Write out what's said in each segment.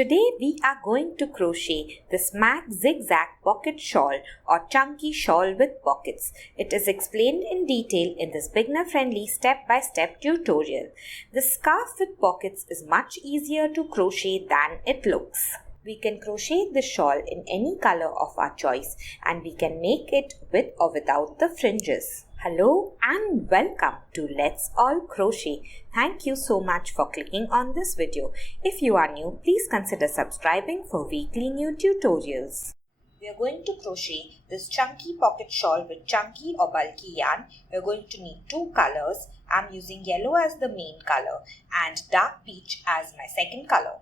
Today we are going to crochet the SMAC Zig Zag pocket shawl or chunky shawl with pockets. It is explained in detail in this beginner-friendly step-by-step tutorial. The scarf with pockets is much easier to crochet than it looks. We can crochet the shawl in any color of our choice and we can make it with or without the fringes. Hello and welcome to Let's All Crochet. Thank you so much for clicking on this video. If you are new, please consider subscribing for weekly new tutorials. We are going to crochet this chunky pocket shawl with chunky or bulky yarn. We are going to need two colors. I am using yellow as the main color and dark peach as my second color.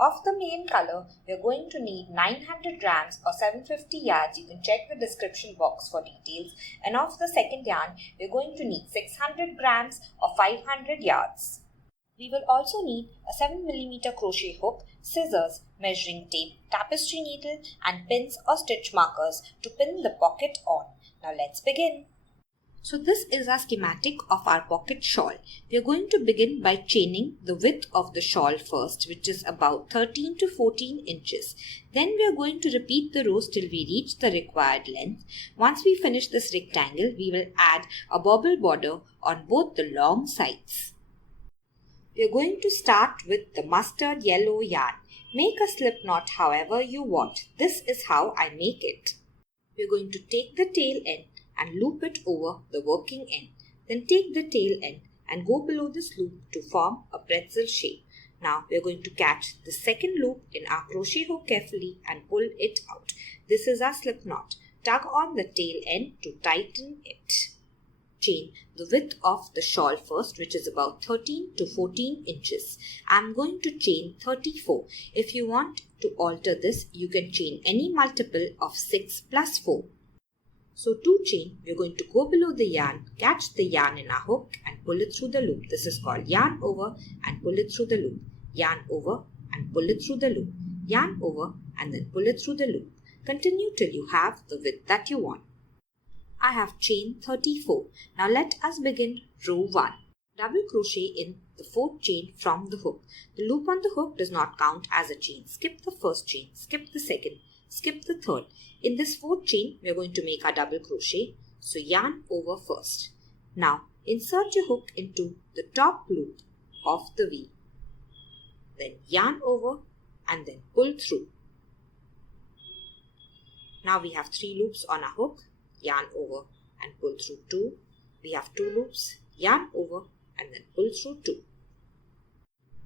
Of the main color, we are going to need 900 grams or 750 yards. You can check the description box for details. And of the second yarn, we are going to need 600 grams or 500 yards. We will also need a 7mm crochet hook, scissors, measuring tape, tapestry needle and pins or stitch markers to pin the pocket on. Now let's begin. So this is our schematic of our pocket shawl. We are going to begin by chaining the width of the shawl first, which is about 13 to 14 inches. Then we are going to repeat the rows till we reach the required length. Once we finish this rectangle, we will add a bobble border on both the long sides. We are going to start with the mustard yellow yarn. Make a slip knot however you want. This is how I make it. We are going to take the tail end and loop it over the working end. Then take the tail end and go below this loop to form a pretzel shape. Now we are going to catch the second loop in our crochet hook carefully and pull it out. This is our slip knot. Tug on the tail end to tighten it. Chain the width of the shawl first, which is about 13 to 14 inches. I am going to chain 34. If you want to alter this, you can chain any multiple of 6 plus 4. So to chain, we are going to go below the yarn, catch the yarn in our hook and pull it through the loop. This is called yarn over and pull it through the loop. Yarn over and pull it through the loop. Yarn over and then pull it through the loop. Continue till you have the width that you want. I have chained 34. Now let us begin row 1. Double crochet in the 4th chain from the hook. The loop on the hook does not count as a chain. Skip the first chain, skip the second, skip the third. In this 4th chain, we are going to make our double crochet. So yarn over first. Now insert your hook into the top loop of the V. Then yarn over and then pull through. Now we have 3 loops on our hook. Yarn over and pull through 2. We have 2 loops. Yarn over and then pull through 2.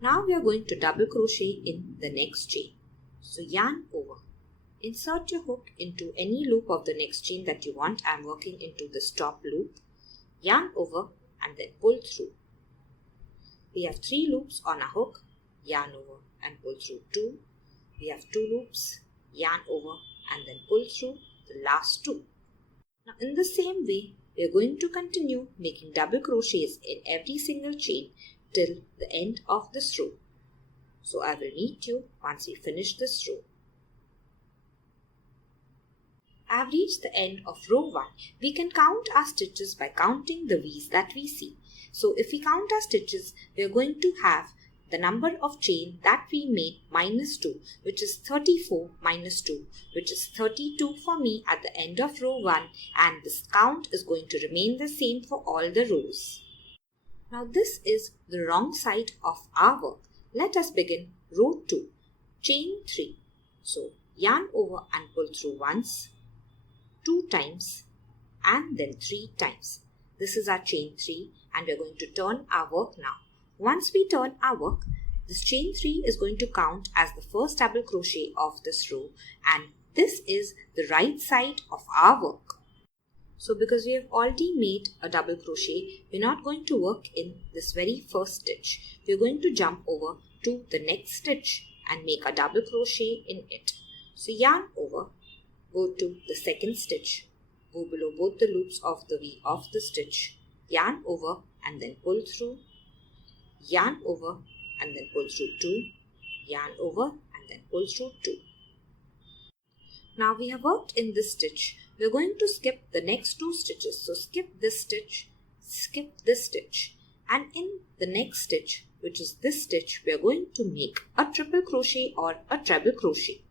Now we are going to double crochet in the next chain. So yarn over. Insert your hook into any loop of the next chain that you want. I am working into this top loop. Yarn over and then pull through. We have 3 loops on our hook. Yarn over and pull through 2. We have 2 loops. Yarn over and then pull through the last 2. Now in the same way, we are going to continue making double crochets in every single chain till the end of this row. So I will meet you once we finish this row. I have reached the end of row 1. We can count our stitches by counting the V's that we see. So if we count our stitches, we are going to have the number of chain that we made minus 2, which is 34 minus 2, which is 32 for me at the end of row 1, and this count is going to remain the same for all the rows. Now this is the wrong side of our work. Let us begin row 2. Chain 3. So yarn over and pull through once, 2 times and then 3 times. This is our chain 3 and we are going to turn our work now. Once we turn our work, this chain 3 is going to count as the first double crochet of this row and this is the right side of our work. So because we have already made a double crochet, we are not going to work in this very first stitch. We are going to jump over to the next stitch and make a double crochet in it. So yarn over. Go to the second stitch, go below both the loops of the V of the stitch, yarn over and then pull through, yarn over and then pull through 2, yarn over and then pull through 2. Now we have worked in this stitch. We are going to skip the next 2 stitches. So skip this stitch, skip this stitch. And in the next stitch, which is this stitch, we are going to make a triple crochet or a treble crochet.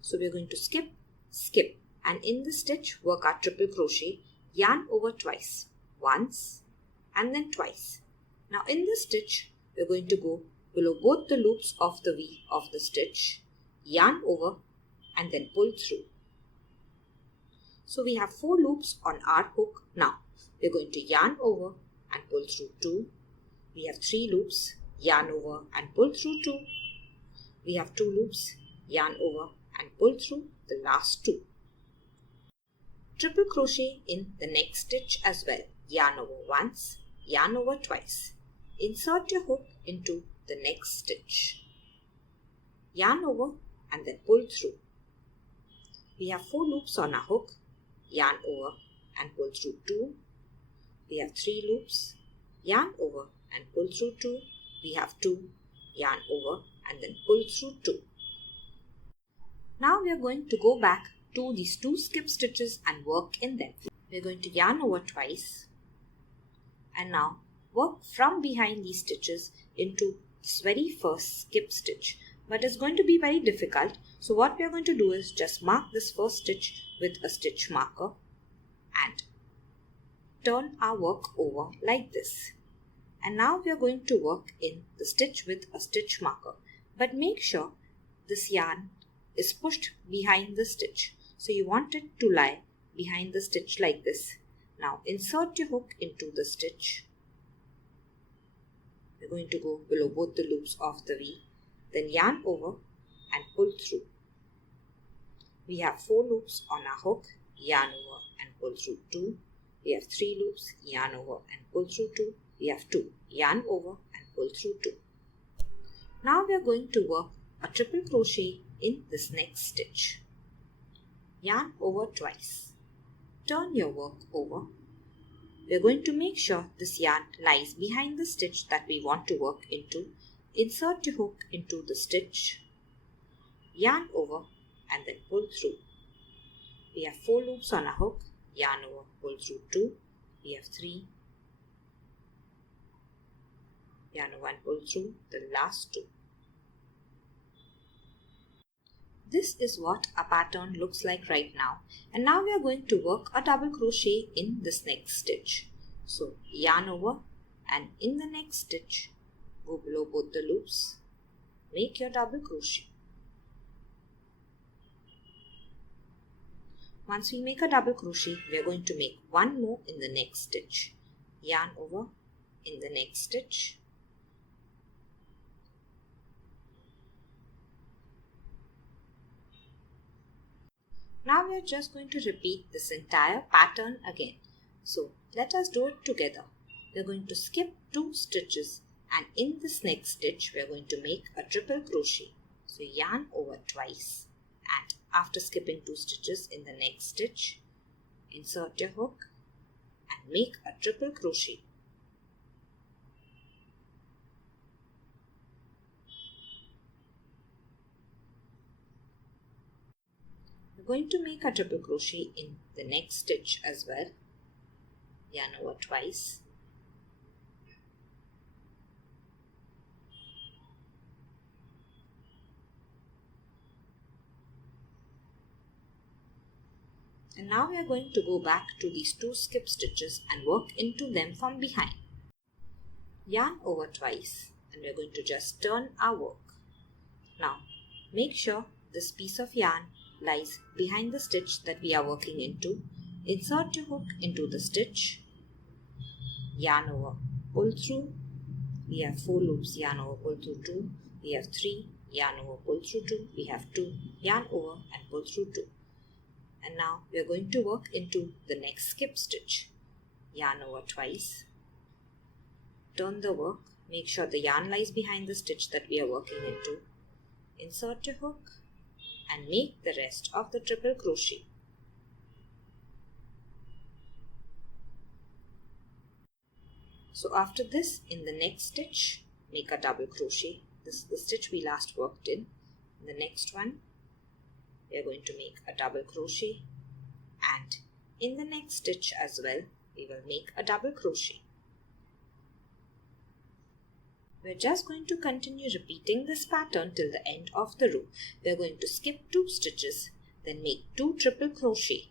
So we are going to skip, skip, and in this stitch work our triple crochet, yarn over twice, once and then twice. Now in this stitch, we are going to go below both the loops of the V of the stitch, yarn over and then pull through. So we have 4 loops on our hook now. We are going to yarn over and pull through 2. We have 3 loops, yarn over and pull through 2. We have 2 loops, yarn over and pull through the last 2. Triple crochet in the next stitch as well. Yarn over once, yarn over twice. Insert your hook into the next stitch. Yarn over and then pull through. We have 4 loops on our hook, yarn over and pull through 2. We have 3 loops, yarn over and pull through 2. We have 2, yarn over and then pull through 2. Now we are going to go back to these 2 skip stitches and work in them. We are going to yarn over twice and now work from behind these stitches into this very first skip stitch. But it's going to be very difficult. So what we are going to do is just mark this first stitch with a stitch marker and turn our work over like this. And now we are going to work in the stitch with a stitch marker. But make sure this yarn is pushed behind the stitch. So you want it to lie behind the stitch like this. Now insert your hook into the stitch. We're going to go below both the loops of the V. Then yarn over and pull through. We have 4 loops on our hook, yarn over and pull through 2. We have 3 loops, yarn over and pull through 2. We have 2, yarn over and pull through 2. Now we are going to work a triple crochet in this next stitch. Yarn over twice. Turn your work over. We are going to make sure this yarn lies behind the stitch that we want to work into. Insert your hook into the stitch. Yarn over and then pull through. We have 4 loops on a hook, yarn over, pull through 2. We have 3, yarn over and pull through the last 2. This is what a pattern looks like right now. And now we are going to work a double crochet in this next stitch. So yarn over and in the next stitch, go below both the loops, make your double crochet. Once we make a double crochet, we are going to make 1 more in the next stitch. Yarn over in the next stitch. Now we are just going to repeat this entire pattern again. So let us do it together. We are going to skip 2 stitches and in this next stitch we are going to make a triple crochet. So yarn over twice and after skipping 2 stitches in the next stitch, insert your hook and make a triple crochet. We're going to make a triple crochet in the next stitch as well. Yarn over twice. And now we are going to go back to these 2 skip stitches and work into them from behind. Yarn over twice and we are going to just turn our work. Now make sure this piece of yarn lies behind the stitch that we are working into. Insert your hook into the stitch. Yarn over, pull through. We have 4 loops, yarn over, pull through 2. We have 3, yarn over, pull through 2. We have 2, yarn over and pull through 2. And now we are going to work into the next skip stitch. Yarn over twice. Turn the work. Make sure the yarn lies behind the stitch that we are working into. Insert your hook and make the rest of the triple crochet. So after this, in the next stitch, make a double crochet. This is the stitch we last worked in. In the next one, we are going to make a double crochet, and in the next stitch as well, we will make a double crochet. We're just going to continue repeating this pattern till the end of the row. We're going to skip 2 stitches, then make 2 triple crochet.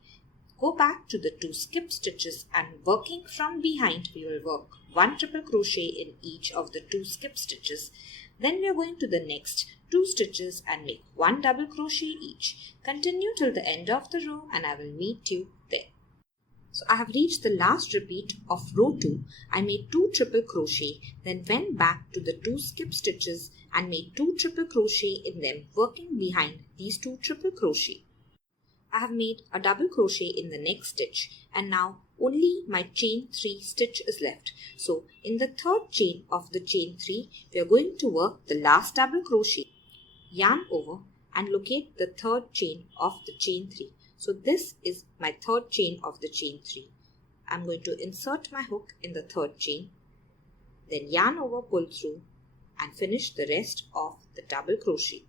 Go back to the 2 skip stitches and working from behind, we will work 1 triple crochet in each of the 2 skip stitches. Then we are going to the next 2 stitches and make 1 double crochet each. Continue till the end of the row and I will meet you there. So I have reached the last repeat of row 2. I made 2 triple crochet, then went back to the 2 skip stitches and made 2 triple crochet in them, working behind these 2 triple crochet. I have made a double crochet in the next stitch and now only my chain 3 stitch is left. So in the third chain of the chain 3, we are going to work the last double crochet, yarn over and locate the third chain of the chain 3. So this is my third chain of the chain 3. I'm going to insert my hook in the third chain, then yarn over, pull through and finish the rest of the double crochet.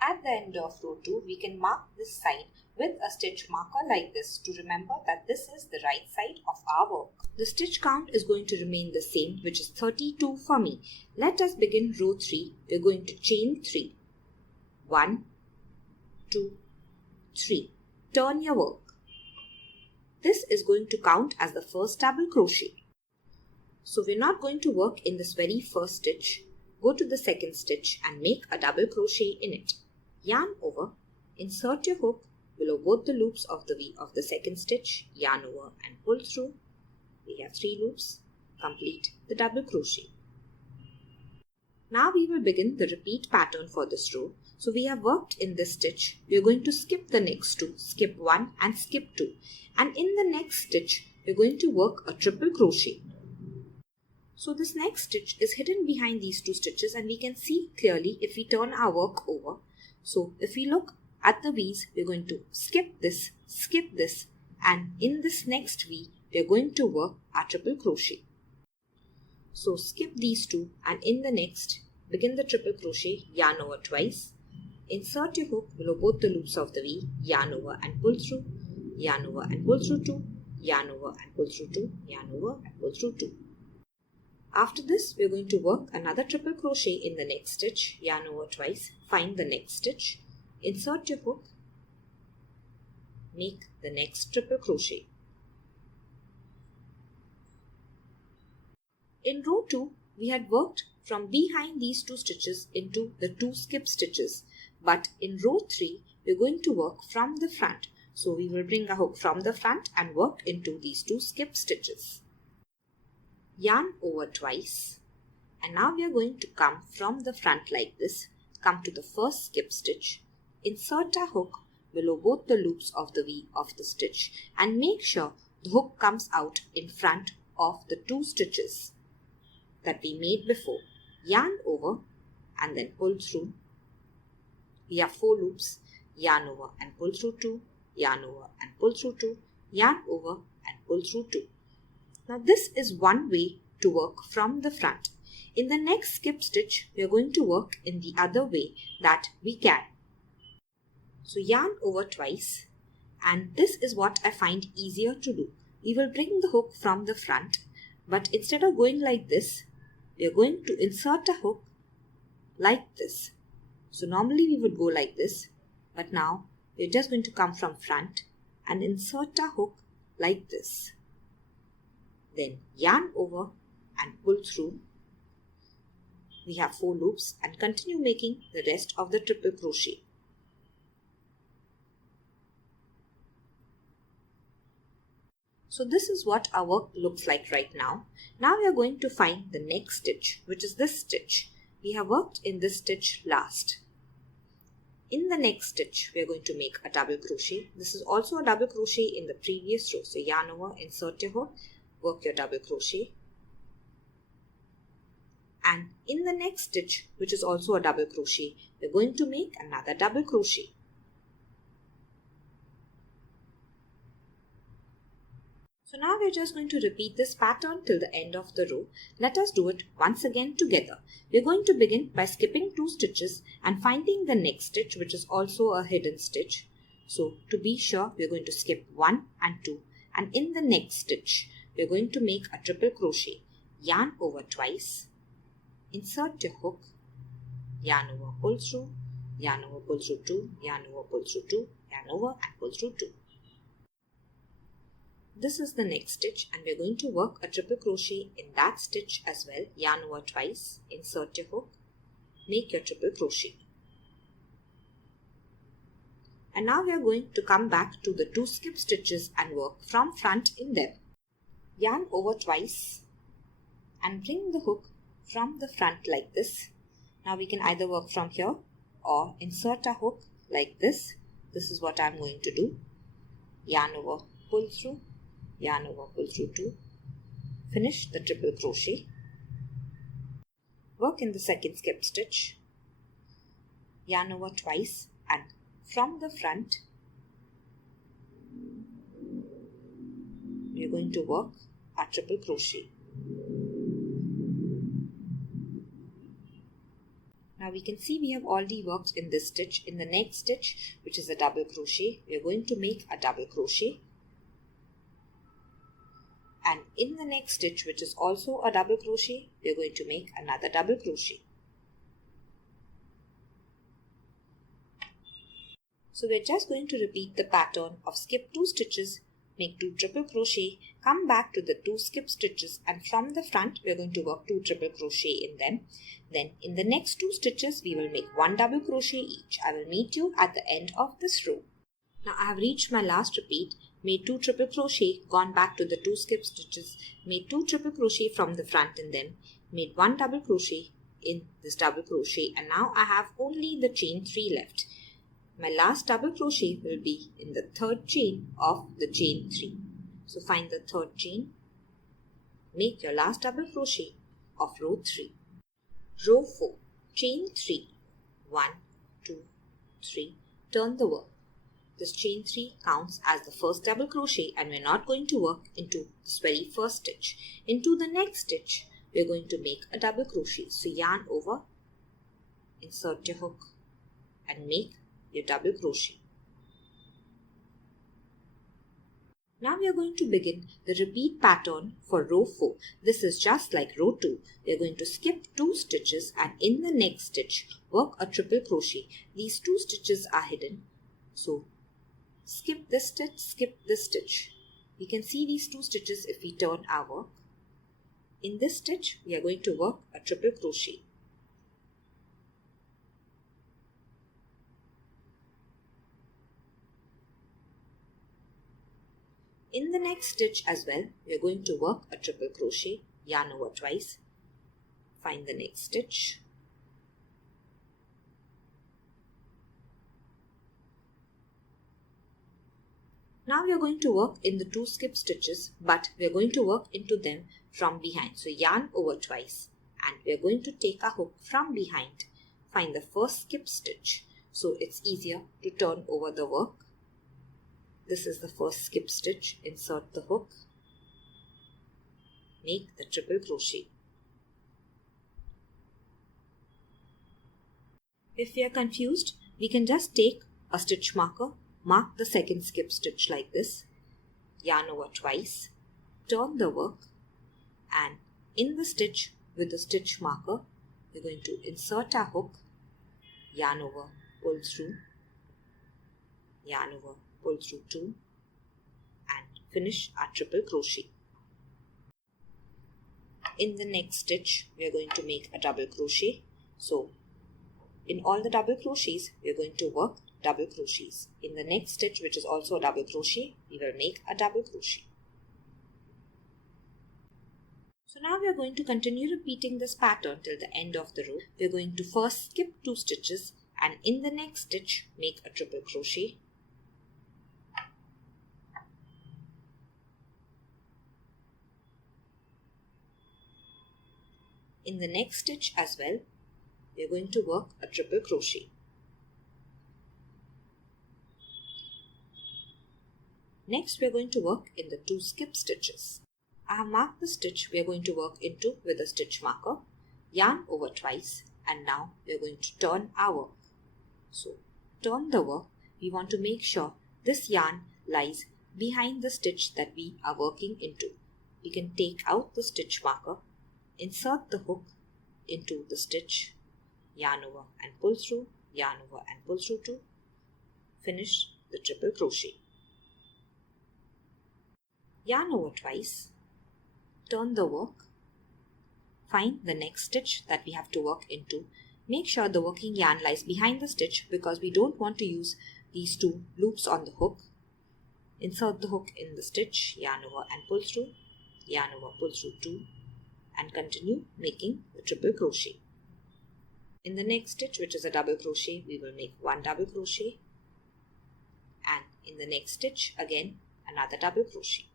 At the end of row 2, we can mark this side with a stitch marker like this to remember that this is the right side of our work. The stitch count is going to remain the same, which is 32 for me. Let us begin row 3. We're going to chain 3. 1, 2, 3. Turn your work. This is going to count as the first double crochet. So we're not going to work in this very first stitch. Go to the second stitch and make a double crochet in it. Yarn over, insert your hook below both the loops of the V of the second stitch, yarn over and pull through. We have 3 loops. Complete the double crochet. Now we will begin the repeat pattern for this row. So we have worked in this stitch. We are going to skip the next 2, skip 1 and skip 2. And in the next stitch, we are going to work a triple crochet. So this next stitch is hidden behind these 2 stitches and we can see clearly if we turn our work over. So if we look at the V's, we are going to skip this, and in this next V, we are going to work our triple crochet. So skip these 2 and in the next, begin the triple crochet, yarn over twice. Insert your hook below both the loops of the V, yarn over and pull through, yarn over and pull through 2, yarn over and pull through 2, yarn over and pull through 2. After this, we are going to work another triple crochet in the next stitch, yarn over twice, find the next stitch, insert your hook, make the next triple crochet. In row 2, we had worked from behind these 2 stitches into the 2 skip stitches, but in row 3, we are going to work from the front. So we will bring a hook from the front and work into these 2 skip stitches. Yarn over twice, and now we are going to come from the front like this, come to the first skip stitch, insert our hook below both the loops of the V of the stitch and make sure the hook comes out in front of the 2 stitches that we made before. Yarn over and then pull through. We have 4 loops, yarn over and pull through 2, yarn over and pull through 2, yarn over and pull through 2. Now this is one way to work from the front. In the next skip stitch, we are going to work in the other way that we can. So yarn over twice, and this is what I find easier to do. We will bring the hook from the front, but instead of going like this, we are going to insert a hook like this. So normally we would go like this, but now we are just going to come from front and insert a hook like this. Then yarn over and pull through. We have 4 loops and continue making the rest of the triple crochet. So this is what our work looks like right now. Now we are going to find the next stitch, which is this stitch. We have worked in this stitch last. In the next stitch, we are going to make a double crochet. This is also a double crochet in the previous row. So yarn over, insert your hook, work your double crochet, and in the next stitch, which is also a double crochet, we're going to make another double crochet. So now we're just going to repeat this pattern till the end of the row. Let us do it once again together. We're going to begin by skipping 2 stitches and finding the next stitch, which is also a hidden stitch. So to be sure, we're going to skip 1 and 2, and in the next stitch, we're going to make a triple crochet, yarn over twice, insert your hook, yarn over, pull through, yarn over, pull through 2, yarn over, pull through 2, yarn over and pull through 2. This is the next stitch and we are going to work a triple crochet in that stitch as well. Yarn over twice, insert your hook, make your triple crochet. And now we are going to come back to the 2 skip stitches and work from front in them. Yarn over twice and bring the hook from the front like this. Now we can either work from here or insert a hook like this. This is what I am going to do. Yarn over, pull through, yarn over, pull through 2. Finish the triple crochet. Work in the second skip stitch. Yarn over twice and from the front we are going to work our triple crochet. Now we can see we have already worked in this stitch. In the next stitch, which is a double crochet, we are going to make a double crochet. And in the next stitch, which is also a double crochet, we are going to make another double crochet. So we are just going to repeat the pattern of skip 2 stitches, make 2 triple crochet, come back to the 2 skip stitches, and from the front we are going to work 2 triple crochet in them. Then in the next 2 stitches we will make 1 double crochet each. I will meet you at the end of this row. Now I have reached my last repeat, made 2 triple crochet, gone back to the 2 skip stitches, made 2 triple crochet from the front in them, made 1 double crochet in this double crochet, and now I have only the chain 3 left. My last double crochet will be in the third chain of the chain 3. So find the third chain, make your last double crochet of row 3. Row 4, chain 3, 1, 2, 3, turn the work. This chain 3 counts as the first double crochet and we are not going to work into this very first stitch. Into the next stitch, we are going to make a double crochet. So yarn over, insert your hook and make your double crochet. Now we are going to begin the repeat pattern for row 4. This is just like row 2. We are going to skip 2 stitches and in the next stitch work a triple crochet. These 2 stitches are hidden. So skip this stitch, skip this stitch. We can see these 2 stitches if we turn our work. In this stitch we are going to work a triple crochet. In the next stitch as well, we are going to work a triple crochet, yarn over twice, find the next stitch. Now we are going to work in the 2 skip stitches, but we are going to work into them from behind. So yarn over twice and we are going to take a hook from behind, find the first skip stitch. So it's easier to turn over the work. This is the first skip stitch, insert the hook, make the triple crochet. If we are confused, we can just take a stitch marker, mark the second skip stitch like this, yarn over twice, turn the work, and in the stitch with the stitch marker, we're going to insert our hook, yarn over, pull through, yarn over, pull through 2 and finish our triple crochet. In the next stitch we are going to make a double crochet. So in all the double crochets we are going to work double crochets. In the next stitch, which is also a double crochet, we will make a double crochet. So now we are going to continue repeating this pattern till the end of the row. We are going to first skip 2 stitches and in the next stitch make a triple crochet. In the next stitch as well, we are going to work a triple crochet. Next, we are going to work in the 2 skip stitches. I have marked the stitch we are going to work into with a stitch marker, yarn over twice, and now we are going to turn our work. So, turn the work. We want to make sure this yarn lies behind the stitch that we are working into. We can take out the stitch marker, insert the hook, into the stitch, yarn over and pull through, yarn over and pull through to finish the triple crochet. Yarn over twice, turn the work, find the next stitch that we have to work into. Make sure the working yarn lies behind the stitch because we don't want to use these two loops on the hook. Insert the hook in the stitch, yarn over and pull through, yarn over, pull through 2, and continue making the triple crochet. In the next stitch, which is a double crochet, we will make 1 double crochet, and in the next stitch again another double crochet.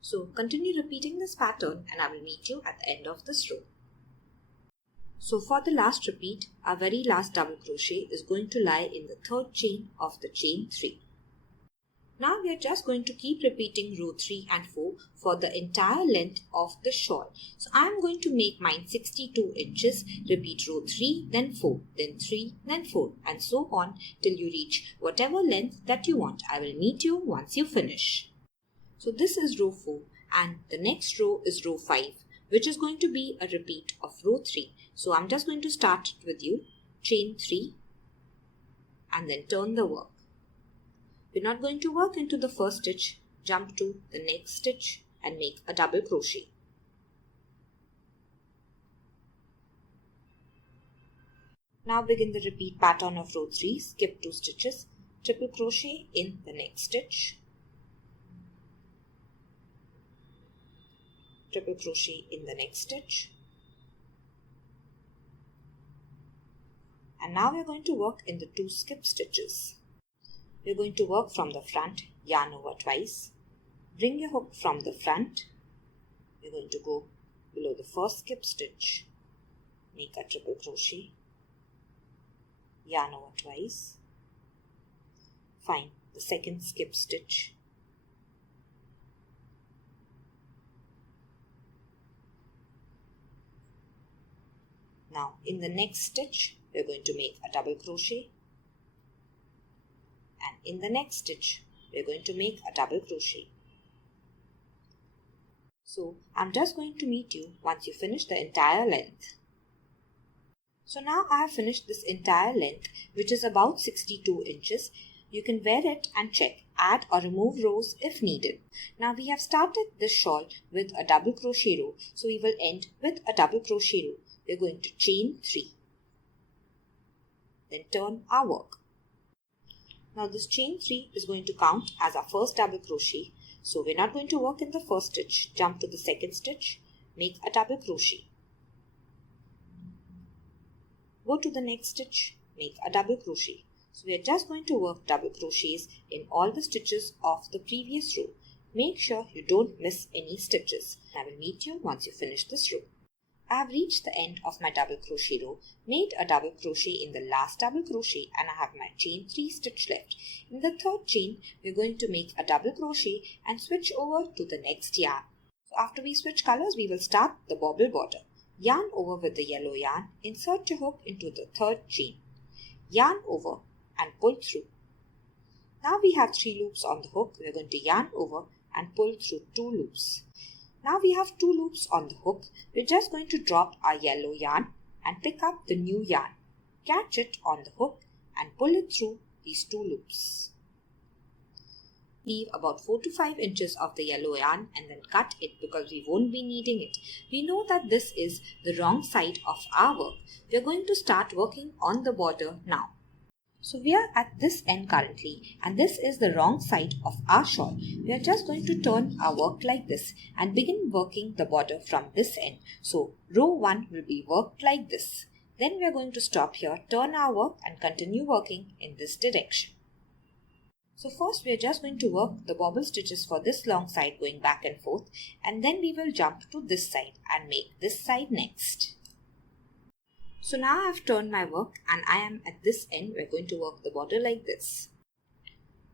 So continue repeating this pattern and I will meet you at the end of this row. So for the last repeat, our very last double crochet is going to lie in the third chain of the chain 3. Now we are just going to keep repeating row 3 and 4 for the entire length of the shawl. So I am going to make mine 62 inches, repeat row 3, then 4, then 3, then 4, and so on till you reach whatever length that you want. I will meet you once you finish. So this is row 4 and the next row is row 5, which is going to be a repeat of row 3. So I'm just going to start with you, chain 3 and then turn the work. We're not going to work into the first stitch, jump to the next stitch and make a double crochet. Now begin the repeat pattern of row 3, skip 2 stitches, triple crochet in the next stitch, triple crochet in the next stitch, and now we are going to work in the 2 skip stitches. We are going to work from the front, yarn over twice, bring your hook from the front, we are going to go below the first skip stitch, make a triple crochet, yarn over twice, find the second skip stitch, now in the next stitch we are going to make a double crochet, and in the next stitch we are going to make a double crochet. So I'm just going to meet you once you finish the entire length. So now I have finished this entire length, which is about 62 inches. You can wear it and check, add or remove rows if needed. Now we have started this shawl with a double crochet row, so we will end with a double crochet row. We are going to chain 3, then turn our work. Now this chain 3 is going to count as our first double crochet. So we're not going to work in the first stitch, jump to the second stitch, make a double crochet. Go to the next stitch, make a double crochet. So we are just going to work double crochets in all the stitches of the previous row. Make sure you don't miss any stitches. I will meet you once you finish this row. I have reached the end of my double crochet row, made a double crochet in the last double crochet, and I have my chain 3 stitch left. In the third chain, we are going to make a double crochet and switch over to the next yarn. So after we switch colors, we will start the bobble border. Yarn over with the yellow yarn, insert your hook into the third chain. Yarn over and pull through. Now we have 3 loops on the hook. We are going to yarn over and pull through 2 loops. Now we have 2 loops on the hook. We're just going to drop our yellow yarn and pick up the new yarn. Catch it on the hook and pull it through these 2 loops. Leave about 4 to 5 inches of the yellow yarn and then cut it because we won't be needing it. We know that this is the wrong side of our work. We are going to start working on the border now. So we are at this end currently and this is the wrong side of our shawl. We are just going to turn our work like this and begin working the border from this end. So row 1 will be worked like this. Then we are going to stop here, turn our work and continue working in this direction. So first we are just going to work the bobble stitches for this long side going back and forth, and then we will jump to this side and make this side next. So now I have turned my work and I am at this end. We are going to work the border like this.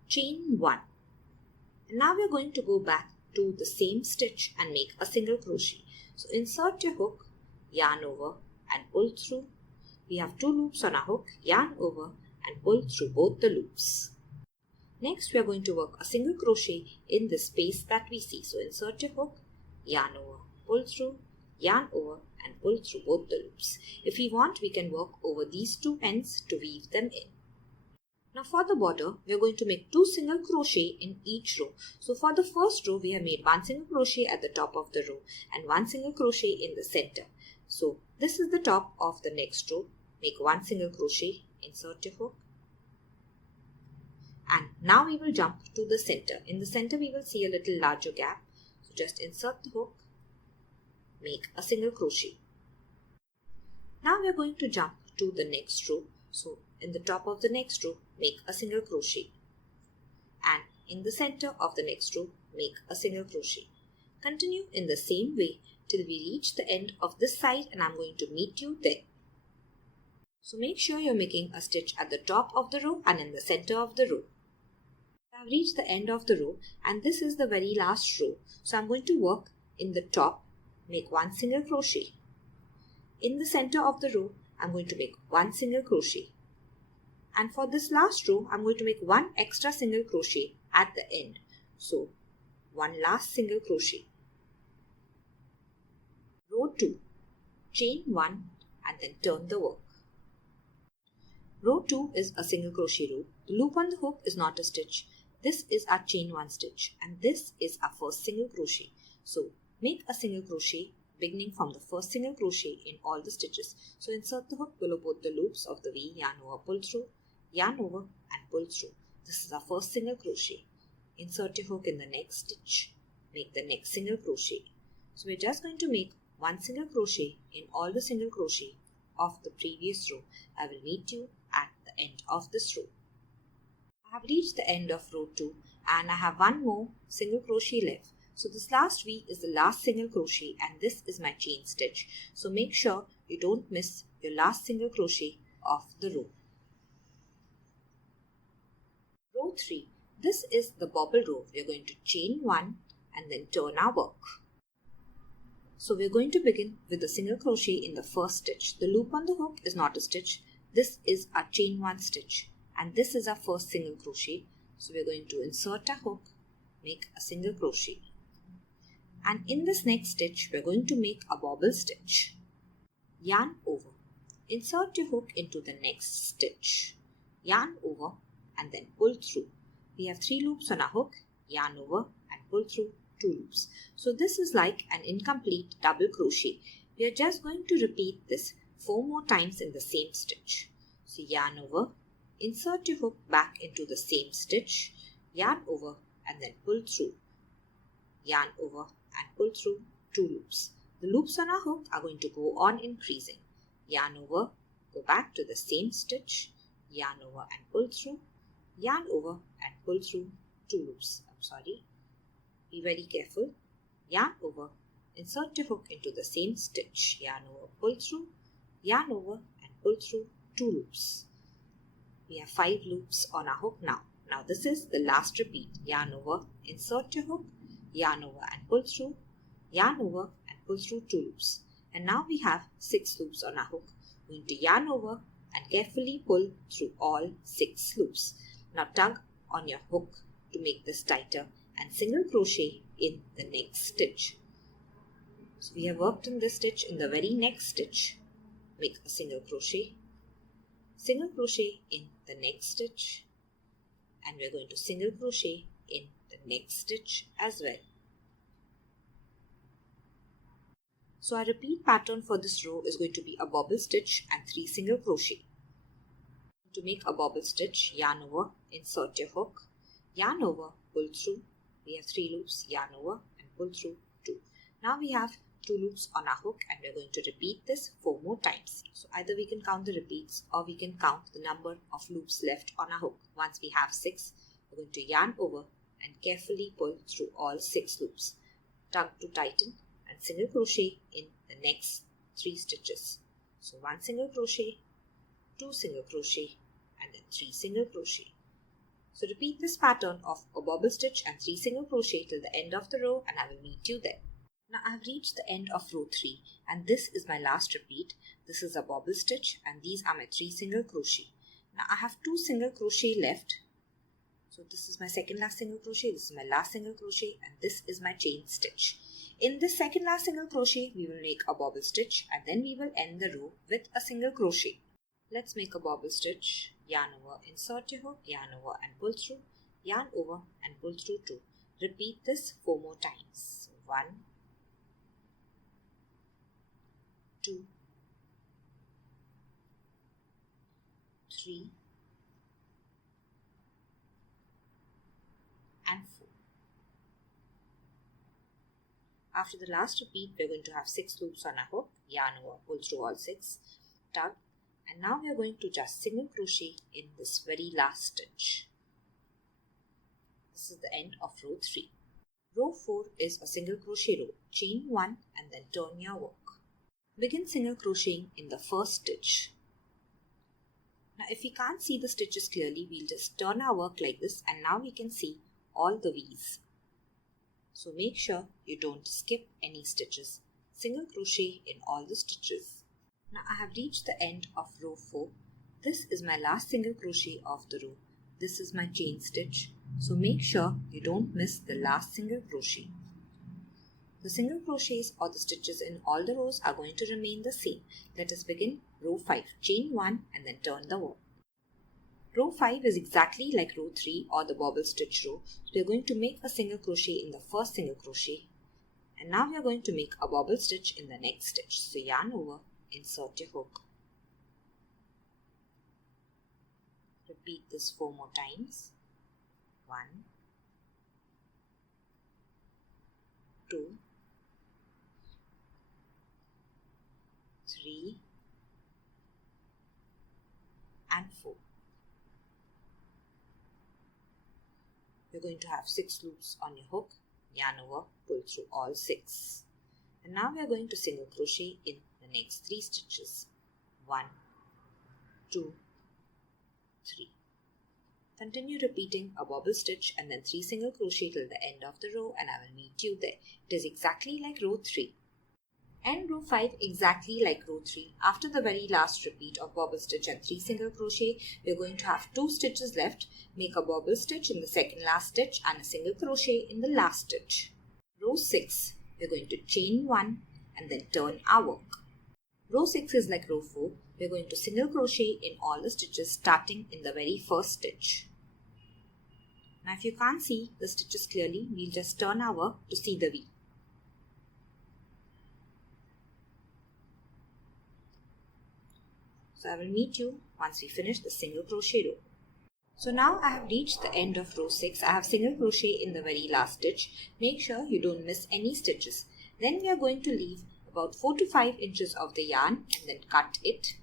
Chain 1. And now we are going to go back to the same stitch and make a single crochet. So insert your hook, yarn over and pull through. We have 2 loops on our hook, yarn over and pull through both the loops. Next we are going to work a single crochet in the space that we see. So insert your hook, yarn over pull through, yarn over and pull through both the loops. If we want, we can work over these two ends to weave them in. Now for the border, we are going to make 2 single crochet in each row. So for the first row, we have made 1 single crochet at the top of the row and 1 single crochet in the center. So this is the top of the next row. Make 1 single crochet, insert your hook. And now we will jump to the center. In the center, we will see a little larger gap. So just insert the hook, make a single crochet. Now we are going to jump to the next row. So in the top of the next row, make a single crochet. And in the center of the next row, make a single crochet. Continue in the same way till we reach the end of this side, and I'm going to meet you there. So make sure you're making a stitch at the top of the row and in the center of the row. I've reached the end of the row and this is the very last row. So I'm going to work in the top, make 1 single crochet. In the center of the row, I'm going to make 1 single crochet. And for this last row, I'm going to make 1 extra single crochet at the end. So 1 last single crochet. Row 2, chain 1 and then turn the work. Row 2 is a single crochet row. The loop on the hook is not a stitch. This is our chain 1 stitch and this is our first single crochet. So make a single crochet beginning from the first single crochet in all the stitches. So insert the hook below both the loops of the V, yarn over, pull through, yarn over and pull through. This is our first single crochet. Insert your hook in the next stitch. Make the next single crochet. So we're just going to make 1 single crochet in all the single crochet of the previous row. I will meet you at the end of this row. I have reached the end of row 2 and I have 1 more single crochet left. So this last V is the last single crochet and this is my chain stitch. So make sure you don't miss your last single crochet of the row. Row 3. This is the bobble row. We are going to chain 1 and then turn our work. So we are going to begin with a single crochet in the first stitch. The loop on the hook is not a stitch. This is our chain 1 stitch and this is our first single crochet. So we are going to insert our hook, make a single crochet. And in this next stitch, we are going to make a bobble stitch. Yarn over. Insert your hook into the next stitch. Yarn over and then pull through. We have 3 loops on our hook, yarn over and pull through 2 loops. So this is like an incomplete double crochet. We are just going to repeat this 4 more times in the same stitch. So yarn over, insert your hook back into the same stitch, yarn over and then pull through. Yarn over and pull through 2 loops. The loops on our hook are going to go on increasing. Yarn over, go back to the same stitch, yarn over and pull through, yarn over and pull through 2 loops. Be very careful. Yarn over, insert your hook into the same stitch, yarn over, pull through, yarn over and pull through 2 loops. We have 5 loops on our hook now. Now this is the last repeat. Yarn over, insert your hook, yarn over and pull through, yarn over and pull through 2 loops. And now we have 6 loops on our hook. We're going to yarn over and carefully pull through all 6 loops. Now tug on your hook to make this tighter and single crochet in the next stitch. So we have worked in this stitch. In the very next stitch, make a single crochet in the next stitch, and we're going to single crochet in the next stitch as well. So our repeat pattern for this row is going to be a bobble stitch and 3 single crochet. To make a bobble stitch, yarn over, insert your hook, yarn over, pull through. We have 3 loops, yarn over and pull through 2. Now we have 2 loops on our hook and we're going to repeat this 4 more times. So either we can count the repeats or we can count the number of loops left on our hook. Once we have 6, we're going to yarn over and carefully pull through all 6 loops. Tug to tighten and single crochet in the next 3 stitches. So 1 single crochet, 2 single crochet and then 3 single crochet. So repeat this pattern of a bobble stitch and 3 single crochet till the end of the row and I will meet you there. Now I have reached the end of row 3 and this is my last repeat. This is a bobble stitch and these are my 3 single crochet. Now I have 2 single crochet left. So this is my second last single crochet, this is my last single crochet and this is my chain stitch. in this second last single crochet, we will make a bobble stitch and then we will end the row with a single crochet. Let's make a bobble stitch. Yarn over, insert your hook, yarn over and pull through, yarn over and pull through 2. Repeat this 4 more times. 1, 2, 3, and 4. After the last repeat, we are going to have 6 loops on our hook, yarn over, pull through all 6, tug, and now we are going to just single crochet in this very last stitch. This is the end of row 3. Row 4 is a single crochet row. Chain 1 and then turn your work. Begin single crocheting in the first stitch. Now if we can't see the stitches clearly, we'll just turn our work like this and now we can see all the V's. So make sure you don't skip any stitches. Single crochet in all the stitches. Now I have reached the end of row 4. This is my last single crochet of the row. This is my chain stitch. So make sure you don't miss the last single crochet. The single crochets or the stitches in all the rows are going to remain the same. Let us begin row 5. Chain 1 and then turn the work. Row 5 is exactly like row 3 or the bobble stitch row. So we are going to make a single crochet in the first single crochet. And now we are going to make a bobble stitch in the next stitch. So yarn over, insert your hook. Repeat this 4 more times. 1, 2, 3, and 4. You're going to have 6 loops on your hook, yarn over, pull through all 6. And now we are going to single crochet in the next 3 stitches. 1, 2, 3. Continue repeating a bobble stitch and then 3 single crochet till the end of the row and I will meet you there. It is exactly like row 3. End row 5 exactly like row 3. After the very last repeat of bobble stitch and 3 single crochet, we are going to have 2 stitches left. Make a bobble stitch in the second last stitch and a single crochet in the last stitch. Row 6, we are going to chain 1 and then turn our work. Row 6 is like row 4. We are going to single crochet in all the stitches starting in the very first stitch. Now if you can't see the stitches clearly, we'll just turn our work to see the V. So I will meet you once we finish the single crochet row. So now I have reached the end of row 6. I have single crochet in the very last stitch. Make sure you don't miss any stitches. Then we are going to leave about 4 to 5 inches of the yarn and then cut it.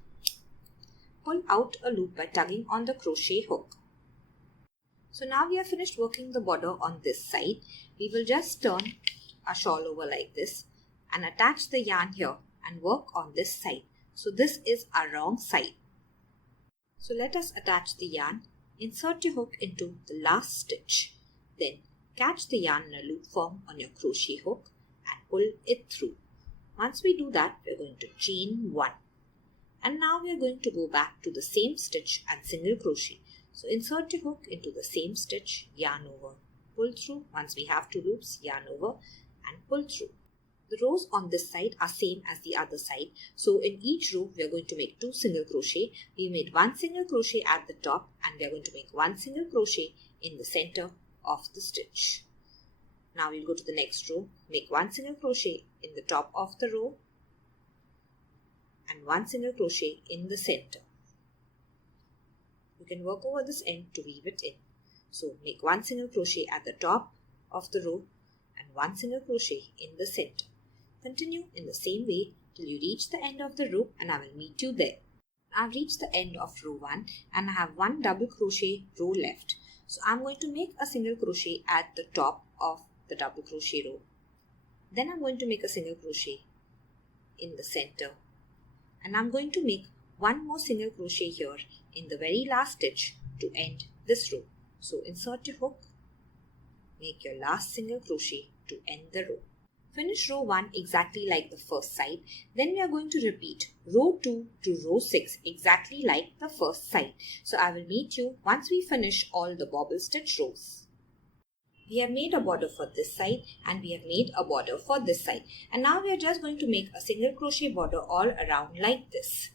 Pull out a loop by tugging on the crochet hook. So now we have finished working the border on this side. We will just turn our shawl over like this and attach the yarn here and work on this side. So this is our wrong side. So let us attach the yarn, insert your hook into the last stitch. Then catch the yarn in a loop form on your crochet hook and pull it through. Once we do that, we are going to chain 1. And now we are going to go back to the same stitch and single crochet. So insert your hook into the same stitch, yarn over, pull through. Once we have 2 loops, yarn over and pull through. The rows on this side are same as the other side. So in each row, we are going to make 2 single crochet. We made 1 single crochet at the top and we are going to make 1 single crochet in the center of the stitch. Now we'll go to the next row, make 1 single crochet in the top of the row and 1 single crochet in the center. You can work over this end to weave it in. So make 1 single crochet at the top of the row and 1 single crochet in the center. Continue in the same way till you reach the end of the row and I will meet you there. I've reached the end of row 1 and I have 1 double crochet row left. So I'm going to make a single crochet at the top of the double crochet row. Then I'm going to make a single crochet in the center and I'm going to make 1 more single crochet here in the very last stitch to end this row. So insert your hook, make your last single crochet to end the row. Finish row 1 exactly like the first side. Then we are going to repeat row 2 to row 6 exactly like the first side. So I will meet you once we finish all the bobble stitch rows. We have made a border for this side and we have made a border for this side. And now we are just going to make a single crochet border all around like this.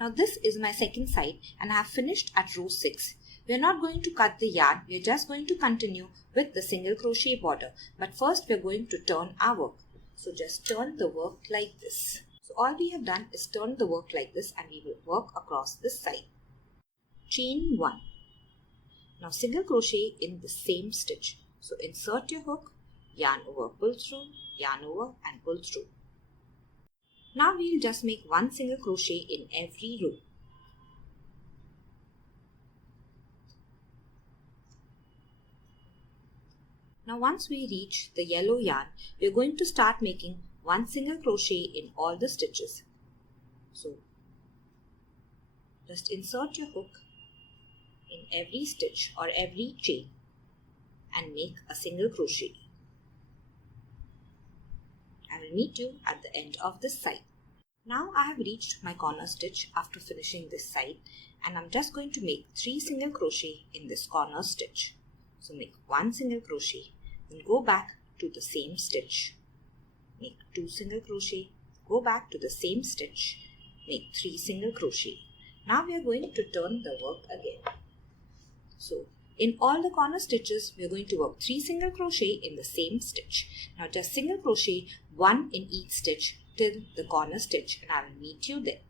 Now this is my second side and I have finished at row 6. We are not going to cut the yarn, we are just going to continue with the single crochet border. But first we are going to turn our work. So just turn the work like this. So all we have done is turn the work like this and we will work across this side. Chain 1. Now single crochet in the same stitch. So insert your hook, yarn over, pull through, yarn over and pull through. Now we will just make one single crochet in every row. Now once we reach the yellow yarn, we are going to start making one single crochet in all the stitches. So just insert your hook in every stitch or every chain and make a single crochet. I will meet you at the end of this side. Now I have reached my corner stitch after finishing this side and I'm just going to make 3 single crochet in this corner stitch. So make 1 single crochet, then go back to the same stitch, make 2 single crochet, go back to the same stitch, make 3 single crochet. Now we are going to turn the work again. So in all the corner stitches, we are going to work 3 single crochet in the same stitch. Now just single crochet 1 in each stitch till the corner stitch and I will meet you there.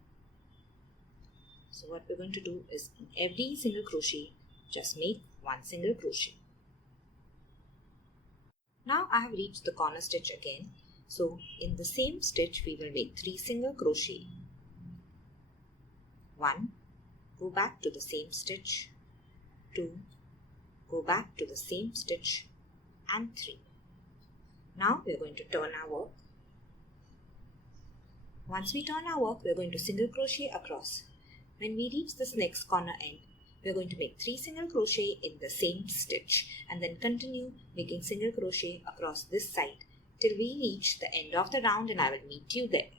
So what we're going to do is in every single crochet, just make 1 single crochet. Now I have reached the corner stitch again. So in the same stitch, we will make 3 single crochet. 1, go back to the same stitch, 2, go back to the same stitch and 3. Now we are going to turn our work. Once we turn our work, we are going to single crochet across. When we reach this next corner end, we are going to make 3 single crochet in the same stitch and then continue making single crochet across this side till we reach the end of the round and I will meet you there.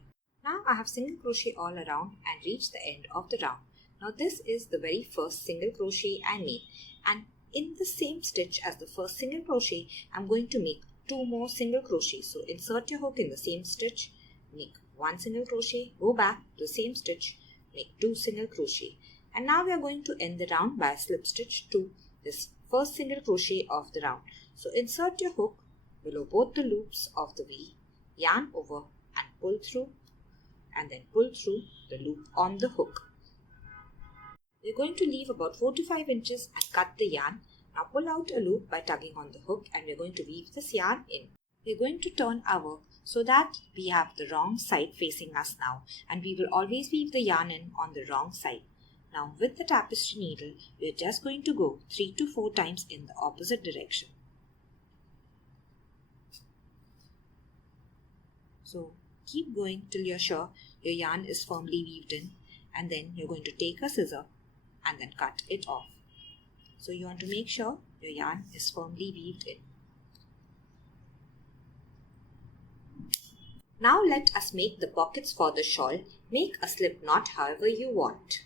Now I have single crochet all around and reached the end of the round. Now this is the very first single crochet I made and in the same stitch as the first single crochet, I'm going to make 2 more single crochets. So insert your hook in the same stitch, make 1 single crochet, go back to the same stitch, make 2 single crochet. And now we are going to end the round by a slip stitch to this first single crochet of the round. So insert your hook below both the loops of the V, yarn over and pull through and then pull through the loop on the hook. We're going to leave about 4 to 5 inches and cut the yarn. Now pull out a loop by tugging on the hook and we're going to weave this yarn in. We're going to turn our work so that we have the wrong side facing us now and we will always weave the yarn in on the wrong side. Now with the tapestry needle, we're just going to go 3 to 4 times in the opposite direction. So keep going till you're sure your yarn is firmly weaved in and then you're going to take a scissor and then cut it off. So you want to make sure your yarn is firmly weaved in. Now let us make the pockets for the shawl. Make a slip knot however you want.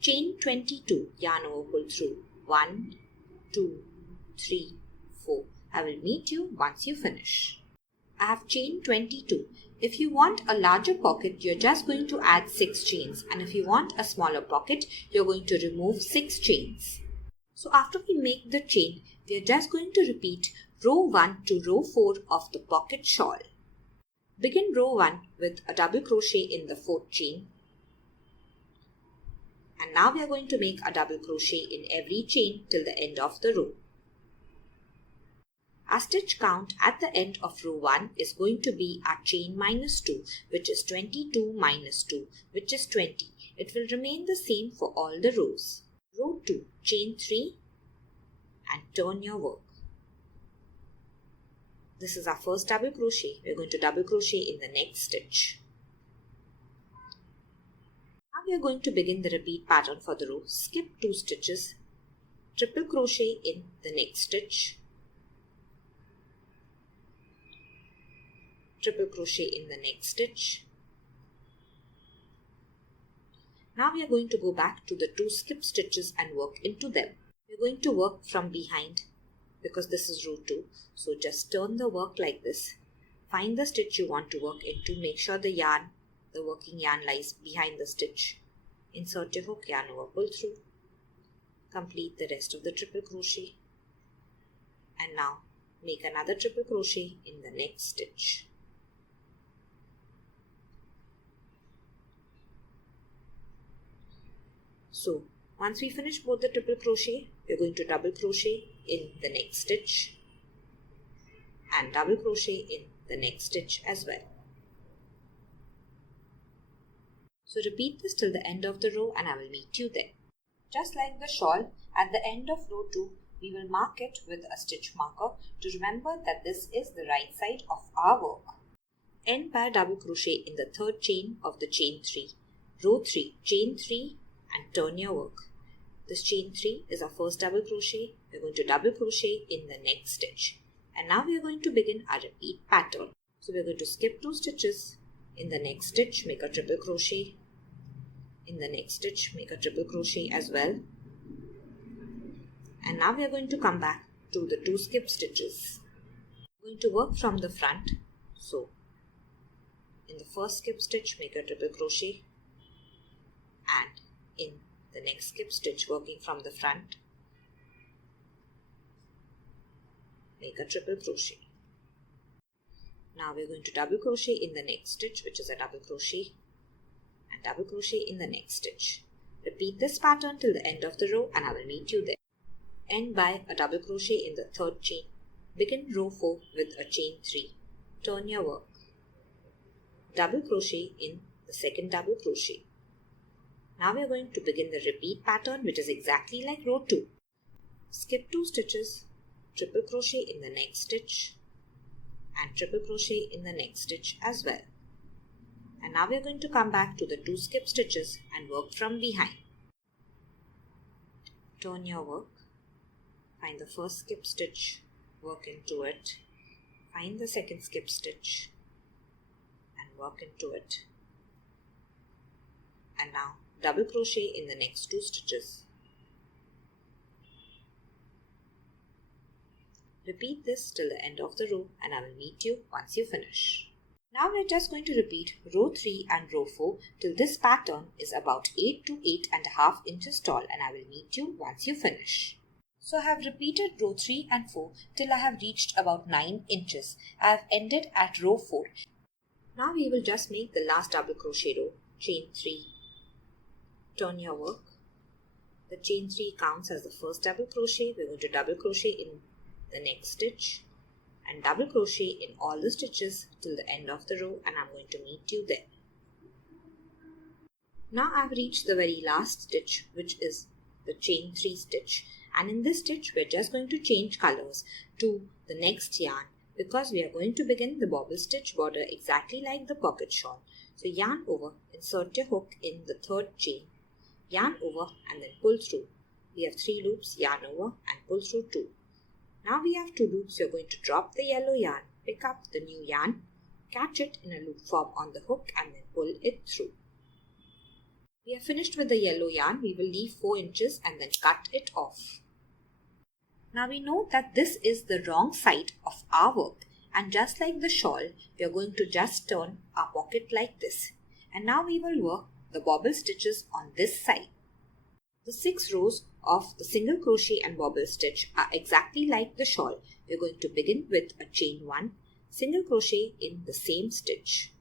Chain 22, yarn over, pull through. 1, 2, 3, 4. I will meet you once you finish. I have chain 22. If you want a larger pocket, you're just going to add 6 chains. And if you want a smaller pocket, you're going to remove 6 chains. So after we make the chain, we are just going to repeat row 1 to row 4 of the pocket shawl. Begin row 1 with a double crochet in the 4th chain. And now we are going to make a double crochet in every chain till the end of the row. Our stitch count at the end of row 1 is going to be our chain minus 2, which is 22 minus 2, which is 20. It will remain the same for all the rows. Row 2, chain 3 and turn your work. This is our first double crochet. We are going to double crochet in the next stitch. Now we are going to begin the repeat pattern for the row. Skip 2 stitches, triple crochet in the next stitch, triple crochet in the next stitch. Now we are going to go back to the 2 skip stitches and work into them. We're going to work from behind because this is row 2. So just turn the work like this. Find the stitch you want to work into. Make sure the working yarn lies behind the stitch. Insert your hook, yarn over, pull through. Complete the rest of the triple crochet. And now make another triple crochet in the next stitch. So once we finish both the triple crochet, we're going to double crochet in the next stitch and double crochet in the next stitch as well. So repeat this till the end of the row and I will meet you there. Just like the shawl, at the end of row 2, we will mark it with a stitch marker to remember that this is the right side of our work. End by double crochet in the third chain of the chain 3. Row 3, chain 3 and turn your work. This chain 3 is our first double crochet. We're going to double crochet in the next stitch. And now we are going to begin our repeat pattern. So we're going to skip 2 stitches. In the next stitch, make a triple crochet. In the next stitch, make a triple crochet as well. And now we are going to come back to the 2 skip stitches. We're going to work from the front. So in the first skip stitch, make a triple crochet. And in the next skip stitch, working from the front, make a triple crochet. Now we're going to double crochet in the next stitch, which is a double crochet, and double crochet in the next stitch. Repeat this pattern till the end of the row and I will meet you there. End by a double crochet in the third chain. Begin row 4 with a chain 3. Turn your work. Double crochet in the second double crochet. Now we are going to begin the repeat pattern, which is exactly like row 2. Skip 2 stitches, triple crochet in the next stitch and triple crochet in the next stitch as well. And now we are going to come back to the 2 skip stitches and work from behind. Turn your work, find the first skip stitch, work into it, find the second skip stitch and work into it. And now double crochet in the next 2 stitches. Repeat this till the end of the row and I will meet you once you finish. Now we're just going to repeat row 3 and row 4 till this pattern is about 8 to 8.5 inches tall and I will meet you once you finish. So I have repeated row 3 and 4 till I have reached about 9 inches. I have ended at row 4. Now we will just make the last double crochet row, chain 3. Turn your work. The chain 3 counts as the first double crochet. We're going to double crochet in the next stitch and double crochet in all the stitches till the end of the row and I'm going to meet you there. Now I've reached the very last stitch, which is the chain 3 stitch, and in this stitch we're just going to change colors to the next yarn because we are going to begin the bobble stitch border exactly like the pocket shawl. So yarn over, insert your hook in the third chain, yarn over and then pull through. We have 3 loops, yarn over and pull through 2. Now we have 2 loops. You're going to drop the yellow yarn, pick up the new yarn, catch it in a loop form on the hook and then pull it through. We are finished with the yellow yarn. We will leave 4 inches and then cut it off. Now we know that this is the wrong side of our work, and just like the shawl, we are going to just turn our pocket like this. And now we will work the bobble stitches on this side. The 6 rows of the single crochet and bobble stitch are exactly like the shawl. We are going to begin with a chain 1, single crochet in the same stitch,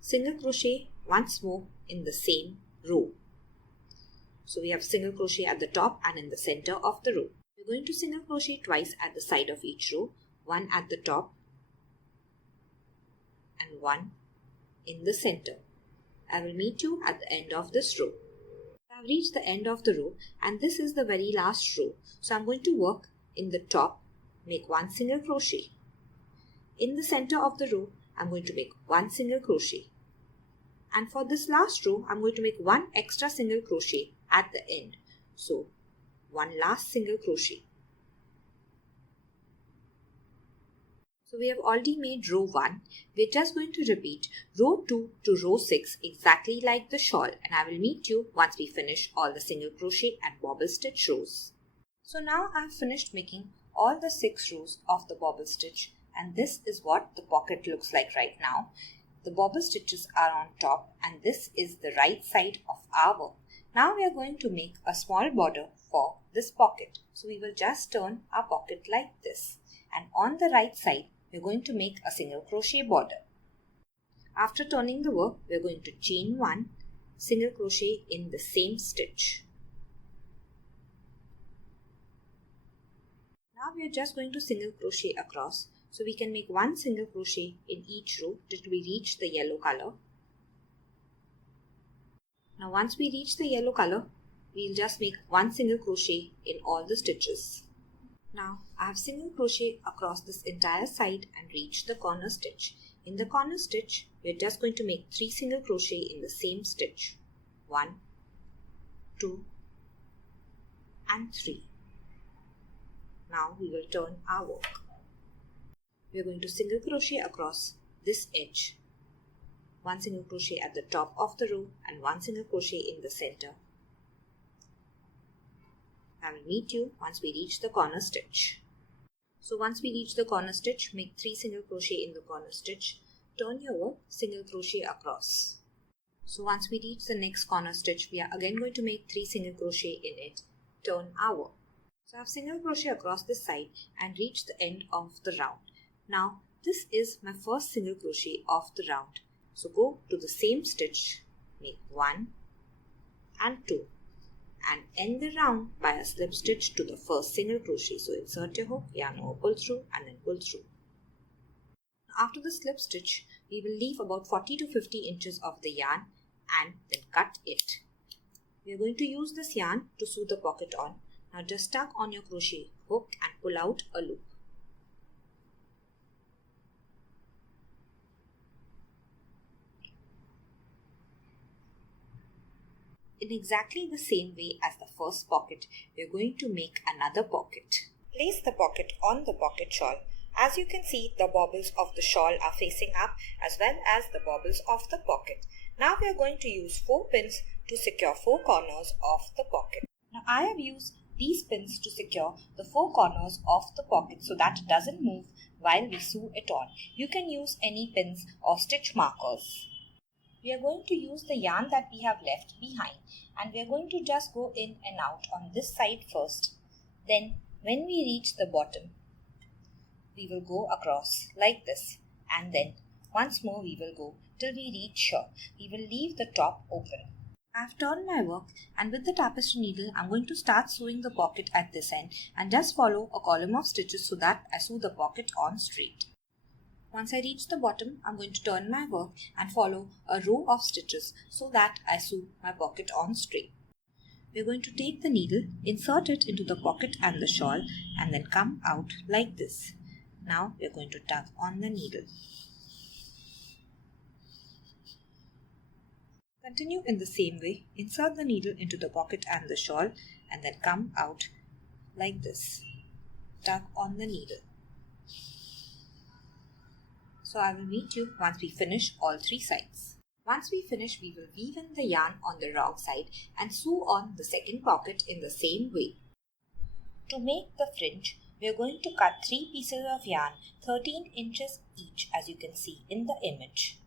single crochet once more in the same row. So we have single crochet at the top and in the center of the row. We're going to single crochet twice at the side of each row, one at the top and one in the center. I will meet you at the end of this row. I have reached the end of the row and this is the very last row. So I'm going to work in the top, make 1 single crochet. In the center of the row, I'm going to make 1 single crochet. And for this last row, I'm going to make 1 extra single crochet at the end. So 1 last single crochet. So we have already made row 1. We're just going to repeat row 2 to row 6 exactly like the shawl, and I will meet you once we finish all the single crochet and bobble stitch rows. So now I have finished making all the 6 rows of the bobble stitch, and this is what the pocket looks like right now. The bobble stitches are on top, and this is the right side of our work. Now we are going to make a small border for this pocket. So we will just turn our pocket like this, and on the right side we are going to make a single crochet border. After turning the work, we are going to chain 1, single crochet in the same stitch. Now we are just going to single crochet across, so we can make 1 single crochet in each row till we reach the yellow color. Now once we reach the yellow color, we will just make 1 single crochet in all the stitches. Now I have single crochet across this entire side and reached the corner stitch. In the corner stitch, we are just going to make 3 single crochet in the same stitch. 1, 2 and 3. Now we will turn our work. We are going to single crochet across this edge. 1 single crochet at the top of the row and 1 single crochet in the center. I will meet you once we reach the corner stitch. So once we reach the corner stitch, make 3 single crochet in the corner stitch, turn your work, single crochet across. So once we reach the next corner stitch, we are again going to make 3 single crochet in it, turn our work. So I have single crochet across this side and reached the end of the round. Now this is my first single crochet of the round. So go to the same stitch, make 1 and 2. And end the round by a slip stitch to the first single crochet. So insert your hook, yarn over, pull through and then pull through. After the slip stitch, we will leave about 40 to 50 inches of the yarn and then cut it. We are going to use this yarn to sew the pocket on. Now just tuck on your crochet hook and pull out a loop. In exactly the same way as the first pocket, we are going to make another pocket. Place the pocket on the pocket shawl. As you can see, the bobbles of the shawl are facing up as well as the bobbles of the pocket. Now we are going to use 4 pins to secure 4 corners of the pocket. Now I have used these pins to secure the 4 corners of the pocket so that it doesn't move while we sew it on. You can use any pins or stitch markers. We are going to use the yarn that we have left behind, and we are going to just go in and out on this side first. Then when we reach the bottom, we will go across like this, and then once more we will go till we reach here. We will leave the top open. I have turned my work, and with the tapestry needle I am going to start sewing the pocket at this end and just follow a column of stitches so that I sew the pocket on straight. Once I reach the bottom, I am going to turn my work and follow a row of stitches so that I sew my pocket on straight. We are going to take the needle, insert it into the pocket and the shawl, and then come out like this. Now we are going to tug on the needle. Continue in the same way, insert the needle into the pocket and the shawl, and then come out like this. Tug on the needle. So I will meet you once we finish all 3 sides. Once we finish, we will weave in the yarn on the wrong side and sew on the second pocket in the same way. To make the fringe, we are going to cut 3 pieces of yarn 13 inches each, as you can see in the image.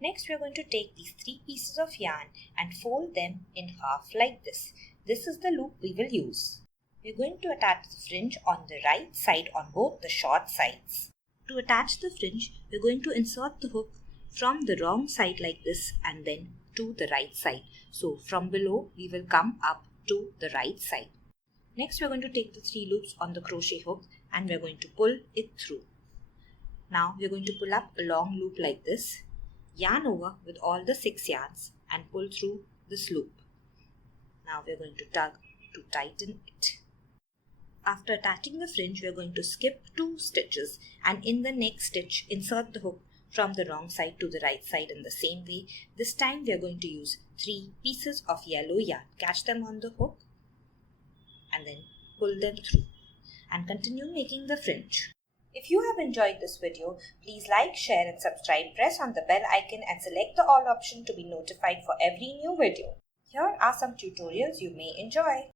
Next, we are going to take these 3 pieces of yarn and fold them in half like this. This is the loop we will use. We are going to attach the fringe on the right side on both the short sides. To attach the fringe, we are going to insert the hook from the wrong side like this and then to the right side. So from below, we will come up to the right side. Next, we are going to take the 3 loops on the crochet hook and we are going to pull it through. Now we are going to pull up a long loop like this, yarn over with all the 6 yarns and pull through this loop. Now we are going to tug to tighten it. After attaching the fringe, we are going to skip 2 stitches and in the next stitch insert the hook from the wrong side to the right side in the same way. This time we are going to use 3 pieces of yellow yarn. Catch them on the hook and then pull them through and continue making the fringe. If you have enjoyed this video, please like, share and subscribe. Press on the bell icon and select the all option to be notified for every new video. Here are some tutorials you may enjoy.